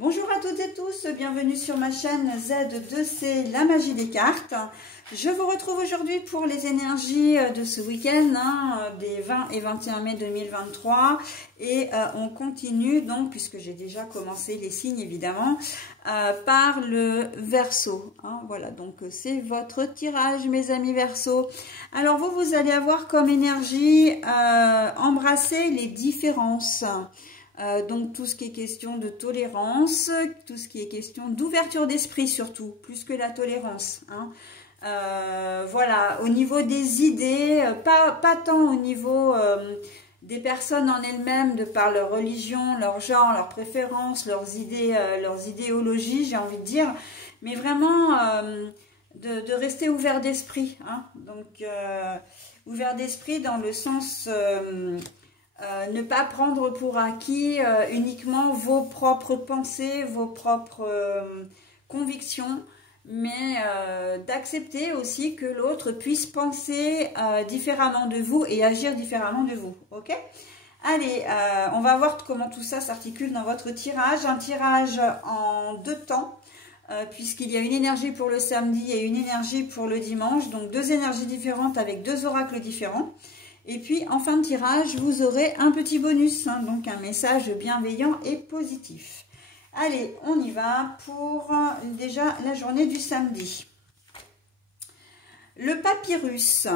Bonjour à toutes et tous, bienvenue sur ma chaîne Z2C, la magie des cartes. Je vous retrouve aujourd'hui pour les énergies de ce week-end, des 20 et 21 mai 2023. Et on continue donc, puisque j'ai déjà commencé les signes évidemment, par le Verseau. Voilà, donc c'est votre tirage mes amis Verseau. Alors vous allez avoir comme énergie embrasser les différences. Donc tout ce qui est question de tolérance, tout ce qui est question d'ouverture d'esprit surtout, plus que la tolérance. Voilà, au niveau des idées, pas tant au niveau des personnes en elles-mêmes, de par leur religion, leur genre, leurs préférences, leurs idées, leurs idéologies, j'ai envie de dire, mais vraiment de rester ouvert d'esprit. Donc ouvert d'esprit dans le sens... ne pas prendre pour acquis uniquement vos propres pensées, vos propres convictions, mais d'accepter aussi que l'autre puisse penser différemment de vous et agir différemment de vous. Ok? Allez, on va voir comment tout ça s'articule dans votre tirage. Un tirage en deux temps, puisqu'il y a une énergie pour le samedi et une énergie pour le dimanche. Donc deux énergies différentes avec deux oracles différents. Et puis, en fin de tirage, vous aurez un petit bonus, donc un message bienveillant et positif. Allez, on y va pour déjà la journée du samedi. Le papyrus.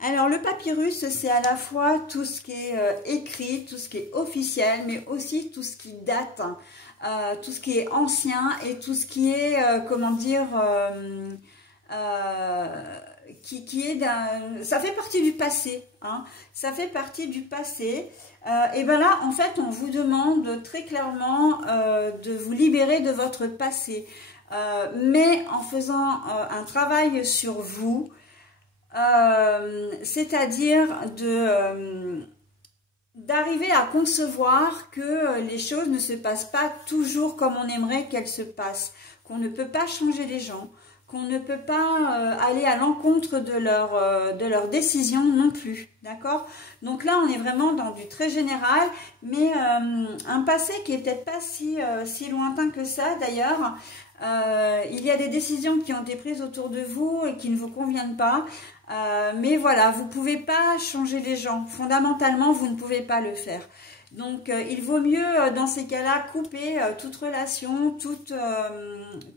Alors, le papyrus, c'est à la fois tout ce qui est écrit, tout ce qui est officiel, mais aussi tout ce qui date, tout ce qui est ancien et tout ce qui est, comment dire... qui est ça fait partie du passé, ça fait partie du passé, et bien là en fait on vous demande très clairement de vous libérer de votre passé, mais en faisant un travail sur vous, c'est-à-dire d'arriver à concevoir que les choses ne se passent pas toujours comme on aimerait qu'elles se passent, qu'on ne peut pas changer les gens, qu'on ne peut pas aller à l'encontre de leur décision non plus, d'accord? Donc là, on est vraiment dans du très général, mais un passé qui est peut-être pas si lointain que ça, d'ailleurs. Il y a des décisions qui ont été prises autour de vous et qui ne vous conviennent pas, mais voilà, vous ne pouvez pas changer les gens. Fondamentalement, vous ne pouvez pas le faire. Donc, il vaut mieux, dans ces cas-là, couper toute relation, toute,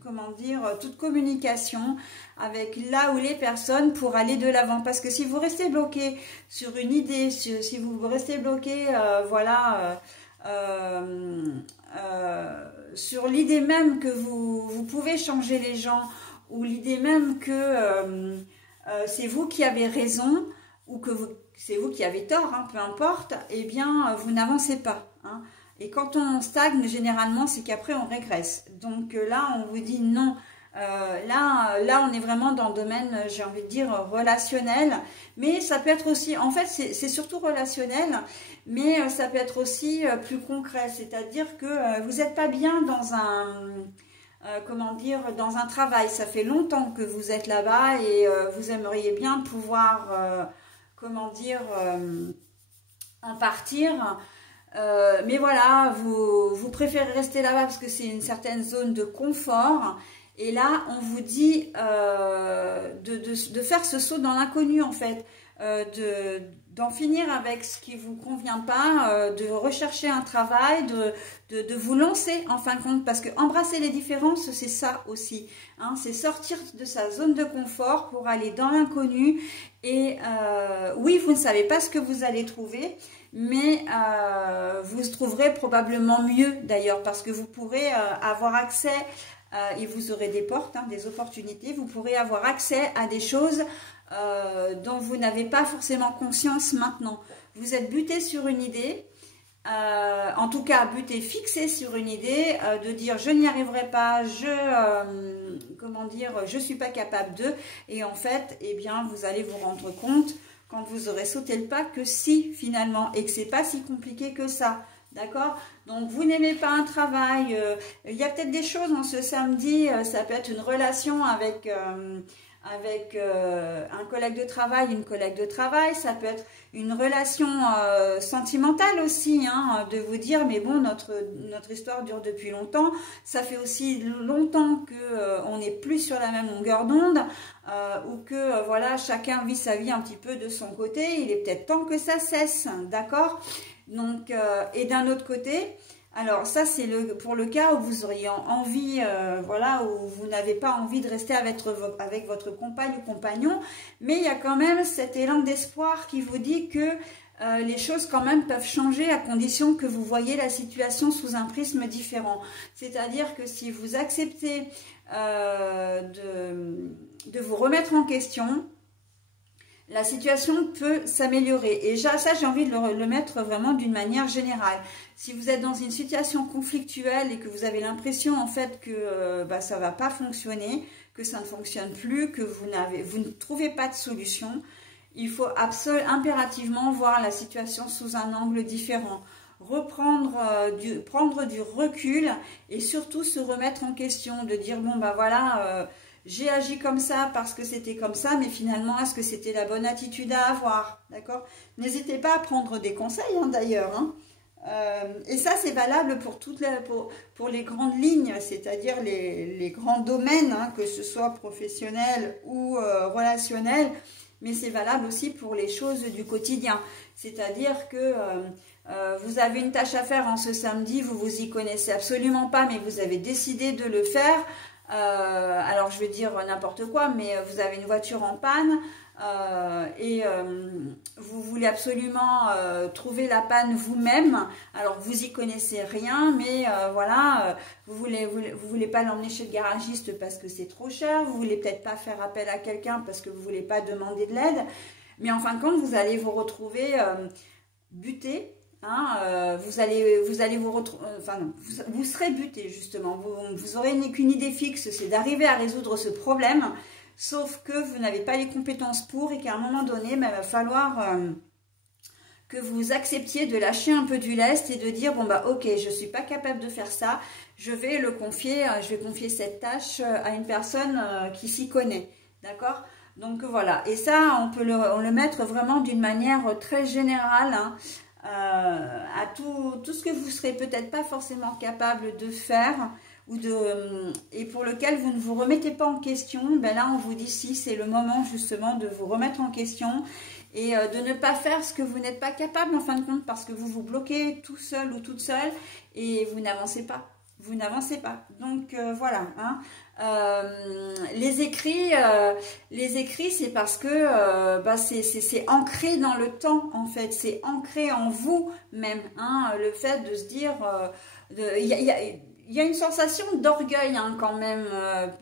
comment dire, toute communication avec là ou les personnes pour aller de l'avant. Parce que si vous restez bloqué sur une idée, si vous restez bloqué, voilà, sur l'idée même que vous pouvez changer les gens, ou l'idée même que c'est vous qui avez raison, ou que c'est vous qui avez tort, peu importe, eh bien, vous n'avancez pas. Et quand on stagne, généralement, c'est qu'après, on régresse. Donc là, on vous dit non. Là, on est vraiment dans le domaine, j'ai envie de dire, relationnel. Mais ça peut être aussi, en fait, c'est surtout relationnel, mais ça peut être aussi plus concret. C'est-à-dire que vous n'êtes pas bien dans un... comment dire, dans un travail. Ça fait longtemps que vous êtes là-bas et vous aimeriez bien pouvoir... comment dire, en partir, mais voilà, vous préférez rester là-bas parce que c'est une certaine zone de confort, et là on vous dit de faire ce saut dans l'inconnu en fait, d'en finir avec ce qui vous convient pas, de rechercher un travail, de vous lancer en fin de compte, parce que embrasser les différences, c'est ça aussi, c'est sortir de sa zone de confort pour aller dans l'inconnu. Et oui, vous ne savez pas ce que vous allez trouver, mais vous trouverez probablement mieux d'ailleurs, parce que vous pourrez avoir accès, et vous aurez des portes, des opportunités, vous pourrez avoir accès à des choses dont vous n'avez pas forcément conscience maintenant. Vous êtes buté sur une idée, en tout cas buté, fixé sur une idée, de dire je n'y arriverai pas, comment dire, je suis pas capable de, et en fait, eh bien, vous allez vous rendre compte quand vous aurez sauté le pas que si finalement, et que c'est pas si compliqué que ça. D'accord? Donc, vous n'aimez pas un travail, il y a peut-être des choses en ce samedi, ça peut être une relation avec avec un collègue de travail, une collègue de travail, ça peut être une relation sentimentale aussi, hein, de vous dire mais bon notre histoire dure depuis longtemps, ça fait aussi longtemps que on n'est plus sur la même longueur d'onde, ou que voilà chacun vit sa vie un petit peu de son côté, il est peut-être temps que ça cesse, d'accord? Donc et d'un autre côté, alors ça c'est pour le cas où vous auriez envie, voilà, où vous n'avez pas envie de rester avec votre compagne ou compagnon, mais il y a quand même cet élan d'espoir qui vous dit que les choses quand même peuvent changer à condition que vous voyez la situation sous un prisme différent. C'est-à-dire que si vous acceptez de vous remettre en question, la situation peut s'améliorer. Et ça, j'ai envie de le mettre vraiment d'une manière générale. Si vous êtes dans une situation conflictuelle et que vous avez l'impression en fait que ça ne va pas fonctionner, que ça ne fonctionne plus, que vous ne trouvez pas de solution, il faut impérativement voir la situation sous un angle différent. Prendre du recul et surtout se remettre en question, de dire bon bah voilà, j'ai agi comme ça parce que c'était comme ça, mais finalement est-ce que c'était la bonne attitude à avoir, d'accord? N'hésitez pas à prendre des conseils hein, d'ailleurs, hein. Et ça c'est valable pour les grandes lignes, c'est-à-dire les grands domaines, hein, que ce soit professionnel ou relationnel, mais c'est valable aussi pour les choses du quotidien, c'est-à-dire que vous avez une tâche à faire en ce samedi, vous vous y connaissez absolument pas, mais vous avez décidé de le faire. Alors je vais dire n'importe quoi, mais vous avez une voiture en panne et vous voulez absolument trouver la panne vous-même. Alors vous y connaissez rien, mais voilà, vous voulez pas l'emmener chez le garagiste parce que c'est trop cher, vous voulez peut-être pas faire appel à quelqu'un parce que vous voulez pas demander de l'aide, mais en fin de compte vous allez vous retrouver buté. Hein, vous serez buté justement, vous aurez qu'une idée fixe, c'est d'arriver à résoudre ce problème, sauf que vous n'avez pas les compétences pour et qu'à un moment donné, il va falloir que vous acceptiez de lâcher un peu du lest et de dire bon bah ok, je suis pas capable de faire ça, je vais confier cette tâche à une personne qui s'y connaît, d'accord? Donc voilà, et ça on peut le mettre vraiment d'une manière très générale, hein, à tout ce que vous ne serez peut-être pas forcément capable de faire et pour lequel vous ne vous remettez pas en question. Ben là on vous dit si c'est le moment justement de vous remettre en question et de ne pas faire ce que vous n'êtes pas capable en fin de compte, parce que vous vous bloquez tout seul ou toute seule et vous n'avancez pas. Donc voilà, hein. Les écrits c'est parce que c'est ancré dans le temps en fait, c'est ancré en vous-même, hein, le fait de se dire il y a une sensation d'orgueil, hein, quand même,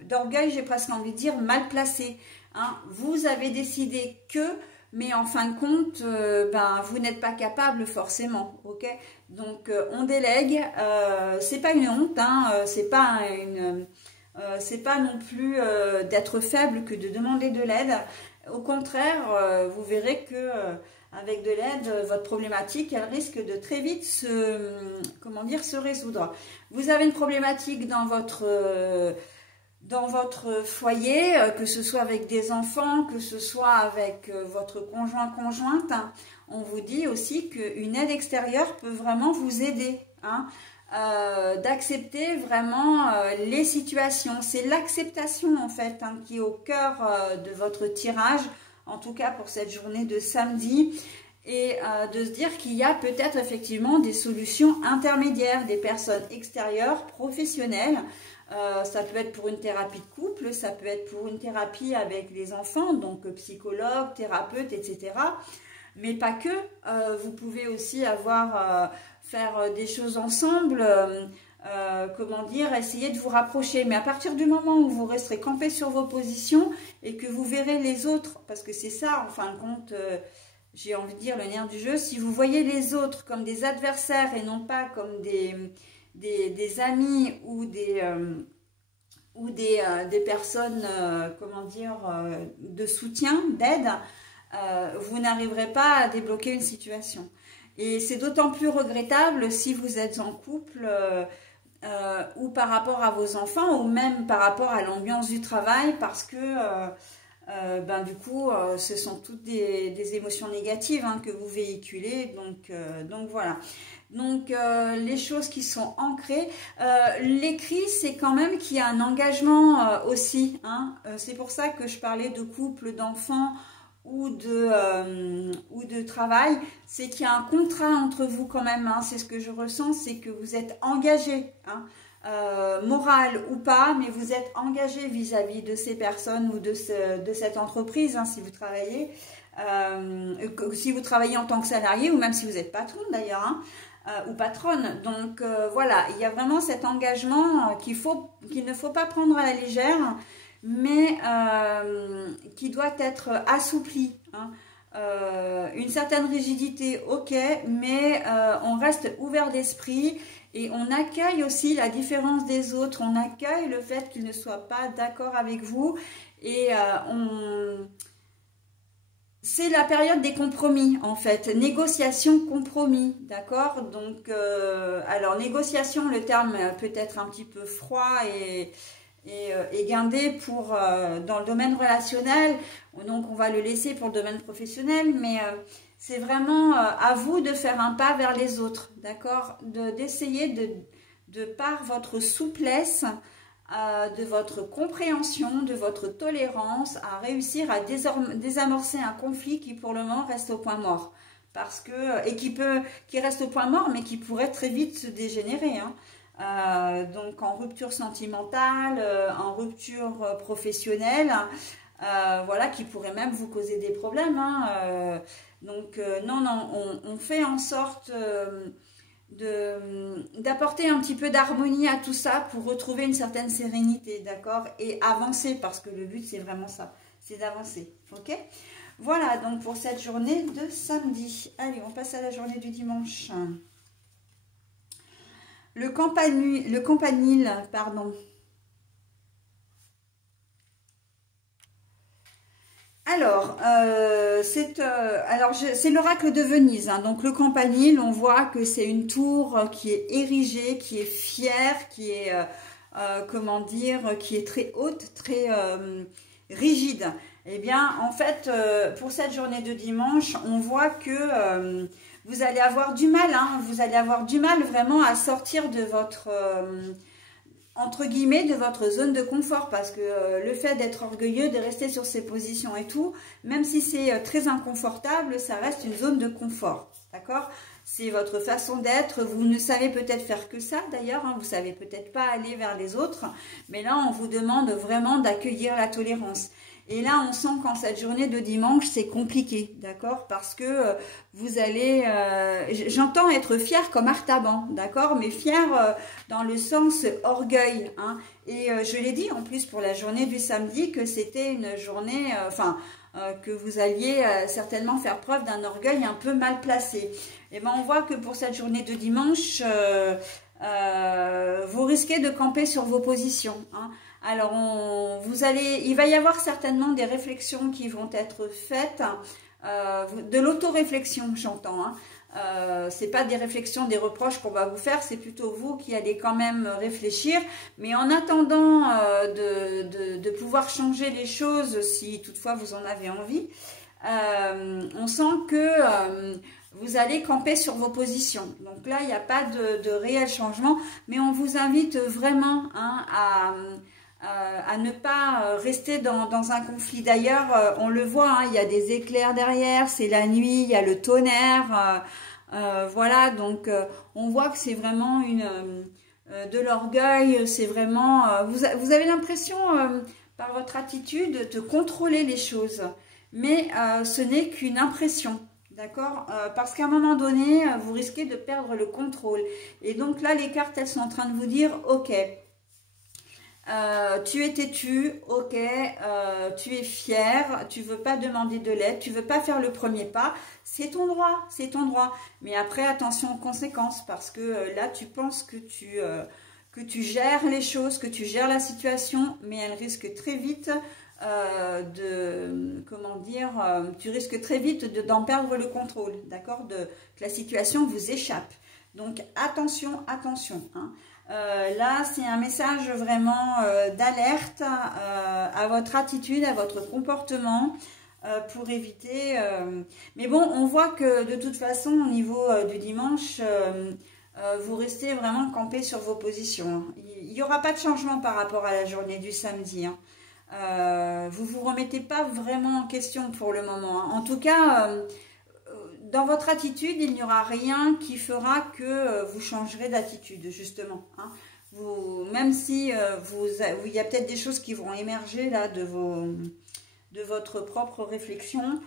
d'orgueil, j'ai presque envie de dire mal placé, hein. Vous avez décidé que, mais en fin de compte, vous n'êtes pas capable forcément, ok? Donc on délègue, c'est pas une honte, hein, c'est pas non plus d'être faible que de demander de l'aide. Au contraire, vous verrez que avec de l'aide, votre problématique, elle risque de très vite se résoudre. Vous avez une problématique dans votre foyer, que ce soit avec des enfants, que ce soit avec votre conjointe, hein, on vous dit aussi qu'une aide extérieure peut vraiment vous aider, hein, d'accepter vraiment les situations. C'est l'acceptation en fait, hein, qui est au cœur de votre tirage, en tout cas pour cette journée de samedi, et de se dire qu'il y a peut-être effectivement des solutions intermédiaires, des personnes extérieures, professionnelles. Ça peut être pour une thérapie de couple, ça peut être pour une thérapie avec les enfants, donc psychologue, thérapeute, etc. Mais pas que. Vous pouvez aussi faire des choses ensemble, comment dire, essayer de vous rapprocher. Mais à partir du moment où vous resterez campé sur vos positions et que vous verrez les autres, parce que c'est ça, en fin de compte, j'ai envie de dire le nerf du jeu, si vous voyez les autres comme des adversaires et non pas comme des amis ou des personnes, comment dire, de soutien, d'aide, vous n'arriverez pas à débloquer une situation. Et c'est d'autant plus regrettable si vous êtes en couple ou par rapport à vos enfants ou même par rapport à l'ambiance du travail, parce que du coup, ce sont toutes des émotions négatives hein, que vous véhiculez. Donc voilà. Donc les choses qui sont ancrées, l'écrit c'est quand même qu'il y a un engagement aussi. Hein. C'est pour ça que je parlais de couple, d'enfants ou de travail. C'est qu'il y a un contrat entre vous quand même. Hein. C'est ce que je ressens, c'est que vous êtes engagés. Hein. Moral ou pas, mais vous êtes engagé vis-à-vis de ces personnes ou de cette entreprise, hein, si vous travaillez, si vous travaillez en tant que salarié ou même si vous êtes patron d'ailleurs, hein, ou patronne. Donc voilà, il y a vraiment cet engagement qu'il ne faut pas prendre à la légère, mais qui doit être assoupli. Hein. Une certaine rigidité, ok, mais on reste ouvert d'esprit. Et on accueille aussi la différence des autres, on accueille le fait qu'ils ne soient pas d'accord avec vous. Et c'est la période des compromis en fait, négociation, compromis, d'accord. Donc, alors négociation, le terme peut être un petit peu froid et guindé pour, dans le domaine relationnel. Donc on va le laisser pour le domaine professionnel, mais... c'est vraiment à vous de faire un pas vers les autres, d'accord? D'essayer de par votre souplesse, de votre compréhension, de votre tolérance, à réussir à désamorcer un conflit qui pour le moment reste au point mort. Parce que, et qui reste au point mort, mais qui pourrait très vite se dégénérer. Hein. Donc en rupture sentimentale, en rupture professionnelle, voilà, qui pourrait même vous causer des problèmes. Hein. Donc non, on fait en sorte d'apporter un petit peu d'harmonie à tout ça pour retrouver une certaine sérénité, d'accord, et avancer, parce que le but c'est vraiment ça, c'est d'avancer, ok. Voilà donc pour cette journée de samedi. Allez, on passe à la journée du dimanche. Le campanile, pardon. Alors, c'est l'oracle de Venise. Hein. Donc, le campanile, on voit que c'est une tour qui est érigée, qui est fière, qui est, comment dire, qui est très haute, très rigide. Eh bien, en fait, pour cette journée de dimanche, on voit que vous allez avoir du mal. Hein, vous allez avoir du mal vraiment à sortir de votre... entre guillemets, de votre zone de confort, parce que le fait d'être orgueilleux, de rester sur ses positions et tout, même si c'est très inconfortable, ça reste une zone de confort, d'accord? C'est votre façon d'être, vous ne savez peut-être faire que ça d'ailleurs, hein, vous ne savez peut-être pas aller vers les autres, mais là on vous demande vraiment d'accueillir la tolérance. Et là, on sent qu'en cette journée de dimanche, c'est compliqué, d'accord? Parce que vous allez... j'entends être fier comme Artaban, d'accord? Mais fier dans le sens orgueil. Hein? Et je l'ai dit en plus pour la journée du samedi que c'était une journée... que vous alliez certainement faire preuve d'un orgueil un peu mal placé. Et ben on voit que pour cette journée de dimanche, vous risquez de camper sur vos positions. Hein? Alors, il va y avoir certainement des réflexions qui vont être faites, de l'auto-réflexion, j'entends. Hein. C'est pas des réflexions, des reproches qu'on va vous faire, c'est plutôt vous qui allez quand même réfléchir. Mais en attendant de pouvoir changer les choses, si toutefois vous en avez envie, on sent que... vous allez camper sur vos positions. Donc là, il n'y a pas de réel changement, mais on vous invite vraiment hein, à ne pas rester dans un conflit. D'ailleurs, on le voit, hein, il y a des éclairs derrière, c'est la nuit, il y a le tonnerre. Voilà, donc on voit que c'est vraiment de l'orgueil, c'est vraiment... vous avez l'impression, par votre attitude, de contrôler les choses. Mais ce n'est qu'une impression. D'accord, parce qu'à un moment donné, vous risquez de perdre le contrôle. Et donc là, les cartes, elles sont en train de vous dire, ok, tu es têtu, ok, tu es fier, tu veux pas demander de l'aide, tu veux pas faire le premier pas, c'est ton droit, c'est ton droit. Mais après, attention aux conséquences, parce que là, tu penses que tu gères les choses, que tu gères la situation, mais elle risque très vite... comment dire, tu risques très vite d'en perdre le contrôle, d'accord, que la situation vous échappe. Donc attention, attention. Hein. Là, c'est un message vraiment d'alerte à votre attitude, à votre comportement pour éviter... Mais bon, on voit que de toute façon, au niveau du dimanche, vous restez vraiment campé sur vos positions. Il n'y aura pas de changement par rapport à la journée du samedi. Vous ne vous remettez pas vraiment en question pour le moment. En tout cas... dans votre attitude, il n'y aura rien qui fera que vous changerez d'attitude, justement. Même si il y a peut-être des choses qui vont émerger là de votre propre réflexion,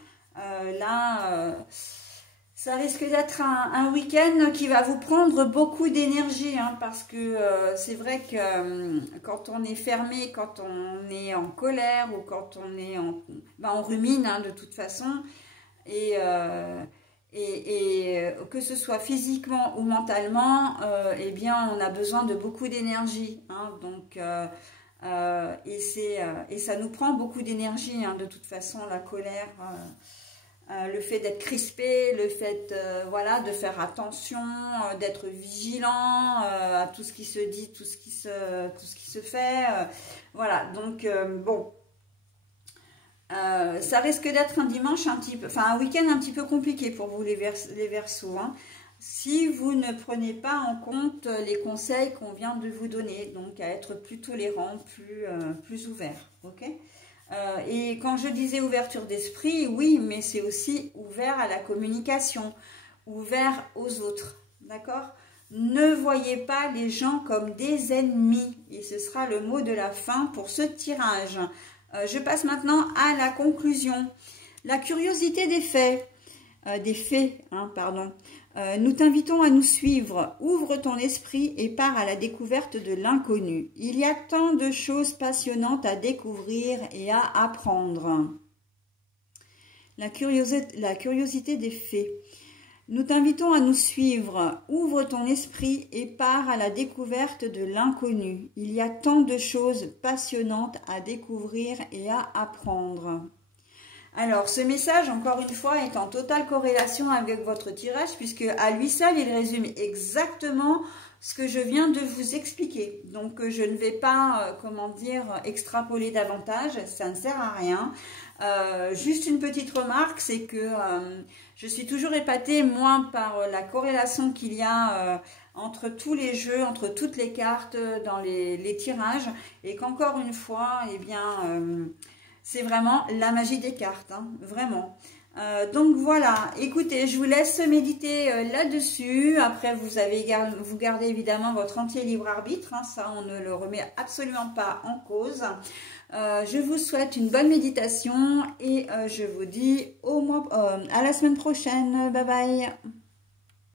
ça risque d'être un week-end qui va vous prendre beaucoup d'énergie, parce que c'est vrai que quand on est fermé, quand on est en colère ou quand on est on rumine de toute façon, et que ce soit physiquement ou mentalement, eh bien, on a besoin de beaucoup d'énergie. Donc, et ça nous prend beaucoup d'énergie, de toute façon, la colère, le fait d'être crispé, le fait voilà, de faire attention, d'être vigilant à tout ce qui se dit, tout ce qui se fait. Voilà, donc, bon. Ça risque d'être un dimanche un week-end un petit peu compliqué pour vous les Verseaux, si vous ne prenez pas en compte les conseils qu'on vient de vous donner, donc à être plus tolérant, plus ouvert, ok. Et quand je disais ouverture d'esprit, oui, mais c'est aussi ouvert à la communication, ouvert aux autres, d'accord. Ne voyez pas les gens comme des ennemis, et ce sera le mot de la fin pour ce tirage. Je passe maintenant à la conclusion. La curiosité des faits, nous t'invitons à nous suivre. Ouvre ton esprit et pars à la découverte de l'inconnu. Il y a tant de choses passionnantes à découvrir et à apprendre. La curiosité des faits. Nous t'invitons à nous suivre. Ouvre ton esprit et pars à la découverte de l'inconnu. Il y a tant de choses passionnantes à découvrir et à apprendre. Alors, ce message, encore une fois, est en totale corrélation avec votre tirage, puisque à lui seul, il résume exactement ce que je viens de vous expliquer. Donc, je ne vais pas, extrapoler davantage, ça ne sert à rien. Juste une petite remarque, c'est que je suis toujours épatée, moi, par la corrélation qu'il y a entre tous les jeux, entre toutes les cartes dans les tirages, et qu'encore une fois, eh bien, c'est vraiment la magie des cartes, vraiment. Donc voilà, écoutez, je vous laisse méditer là-dessus. Après, vous gardez évidemment votre entier libre arbitre, ça on ne le remet absolument pas en cause. Je vous souhaite une bonne méditation et je vous dis à la semaine prochaine. Bye bye.